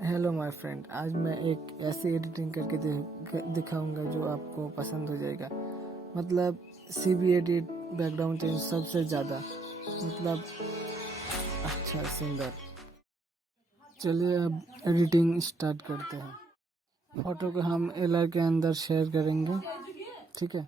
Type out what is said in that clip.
Hello my friend, आज मैं एक ऐसी एडिटिंग करके दिखाऊंगा जो आपको पसंद हो जाएगा। मतलब सीबी एडिट, बैकग्राउंड चेंज सबसे ज़्यादा मतलब अच्छा सुंदर। चलिए अब एडिटिंग स्टार्ट करते हैं। फोटो को हम एलआर के अंदर शेयर करेंगे, ठीक है।